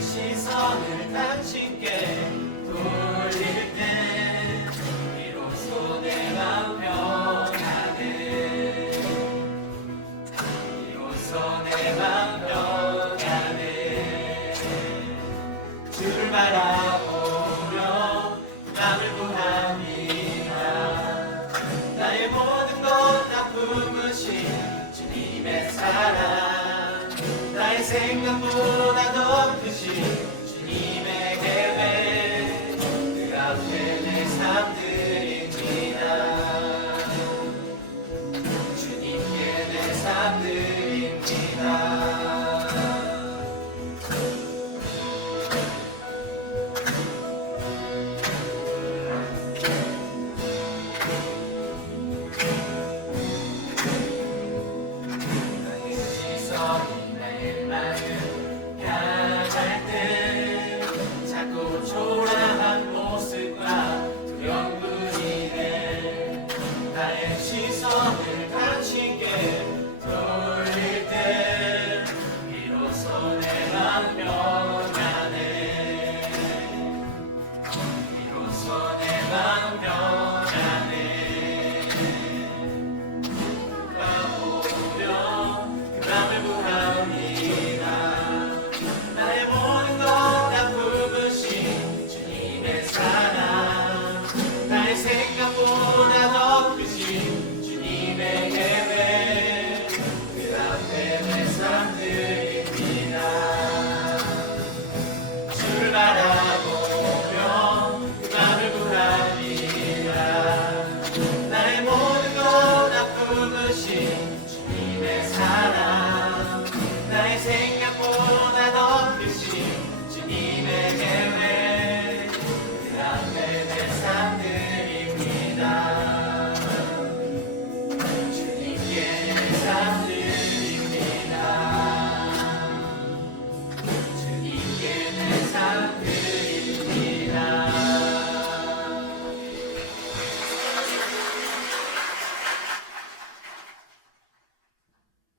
시선을 다시 생각보다 더 크신